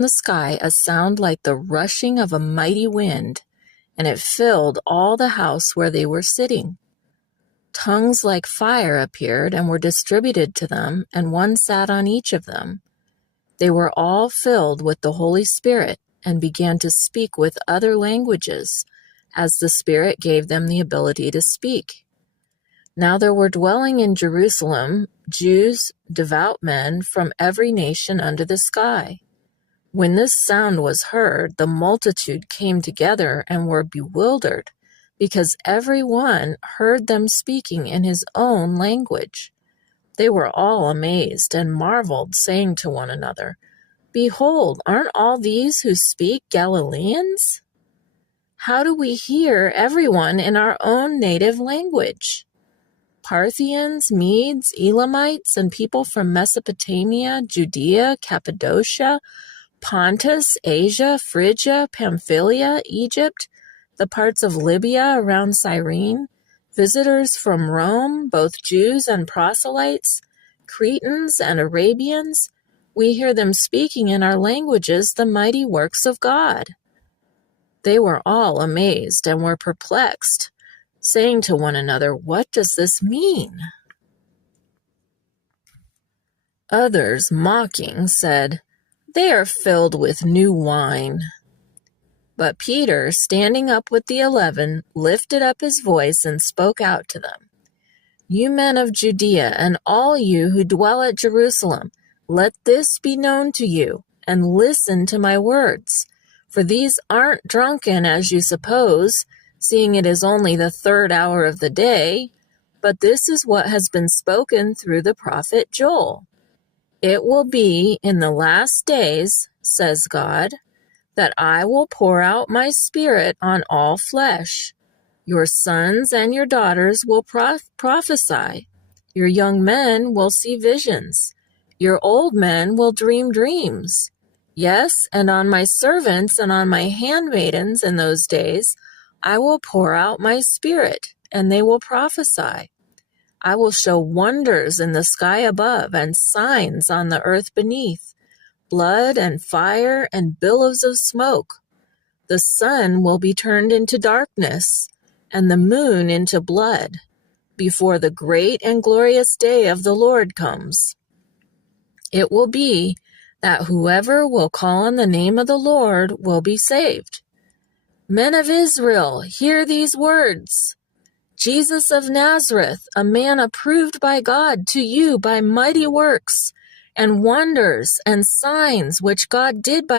the sky a sound like the rushing of a mighty wind, and it filled all the house where they were sitting. Tongues like fire appeared and were distributed to them, and one sat on each of them. They were all filled with the Holy Spirit and began to speak with other languages, as the Spirit gave them the ability to speak. Now there were dwelling in Jerusalem Jews, devout men from every nation under the sky. When this sound was heard, the multitude came together and were bewildered, because every one heard them speaking in his own language. They were all amazed and marveled, saying to one another, "Behold, aren't all these who speak Galileans? How do we hear everyone in our own native language?" Parthians, Medes, Elamites, and people from Mesopotamia, Judea, Cappadocia, Pontus, Asia, Phrygia, Pamphylia, Egypt, the parts of Libya around Cyrene, visitors from Rome, both Jews and proselytes, Cretans and Arabians, we hear them speaking in our languages the mighty works of God. They were all amazed and were perplexed, saying to one another, "What does this mean?" Others, mocking, said, "They are filled with new wine." But Peter, standing up with the 11, lifted up his voice and spoke out to them. "You men of Judea, and all you who dwell at Jerusalem, let this be known to you, and listen to my words. For these aren't drunken as you suppose, seeing it is only the 3rd hour of the day, but this is what has been spoken through the prophet Joel. It will be in the last days, says God, that I will pour out my Spirit on all flesh. Your sons and your daughters will prophesy. Your young men will see visions. Your old men will dream dreams. Yes, and on my servants and on my handmaidens in those days, I will pour out my Spirit, and they will prophesy. I will show wonders in the sky above and signs on the earth beneath, blood and fire and billows of smoke. The sun will be turned into darkness, and the moon into blood, before the great and glorious day of the Lord comes. It will be that whoever will call on the name of the Lord will be saved. Men of Israel, hear these words. Jesus of Nazareth, a man approved by God to you by mighty works and wonders and signs which God did by